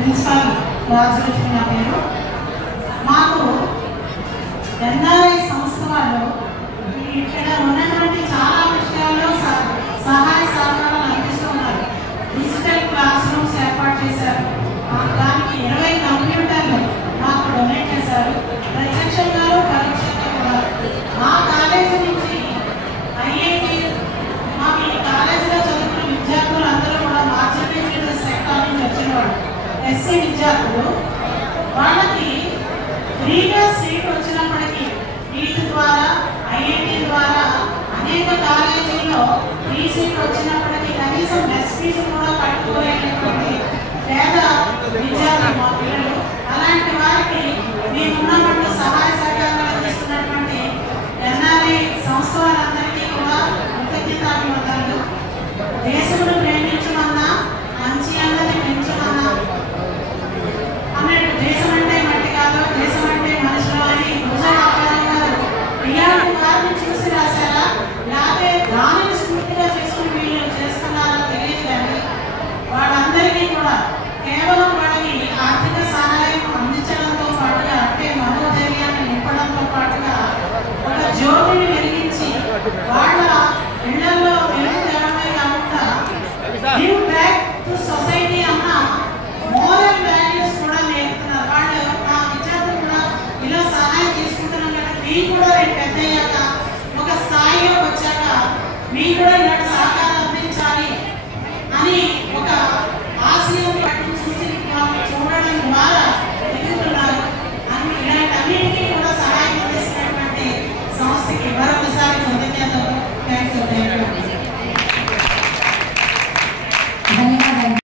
Principal Rajalakshmi నా పేరు. మాకు ఎన్ఆర్ఐ సంస్థ వాళ్ళు ఇక్కడ ఉన్నటువంటి చాలా విషయాల్లో సహాయ సహకారాలు అందిస్తూ ఉన్నారు. డిజిటల్ క్లాస్ రూమ్స్ ఏర్పాటు చేశారు. దానికి 20 కంప్యూటర్లు మాకు డొనేట్ చేశారు. ప్రత్యక్షంగా పరీక్షగా కూడా మా కాలేజీ నుంచి ఐఐటి మాకు ఈ కాలేజీలో చదువుకున్న విద్యార్థులు అందరూ కూడా మార్కెటింగ్ సెక్టార్ నుంచి వచ్చినవాళ్ళు ఎస్సీ విద్యార్థులు. వాళ్ళకి ఫ్రీగా సీట్ వచ్చినప్పటికీ నీట్ ద్వారా ఐఐటి ద్వారా అనేక కాలేజీల్లో ఫ్రీ సీట్ వచ్చినప్పటికీ కనీసం బెస్ట్ ఫీజు కూడా కట్టుకోలేనటువంటి పేద విద్యార్థులు మా పిల్లలు. అలాంటి వారికి మేమున్నటువంటి సహాయ సహకారాలు అందిస్తున్నటువంటి ఎన్ఆర్ఐ సంస్థ వారందరికీ కూడా కృతజ్ఞతాభివందనలు. దేశమును ప్రేమించమన్నా మంచి అన్నది పెంచమన్నా అన్నట్టు దేశం అంటే మట్టి కాదు, దేశం అంటే మనుషులు అని భుజాకారం గారు ఇలాంటి వారిని చూసి రాశారా లేకపోతే దానిని స్ఫూర్తిగా చేసుకుని వీళ్ళు చేస్తున్నారో తెలియదు. కానీ వాళ్ళందరికీ కూడా కేవలం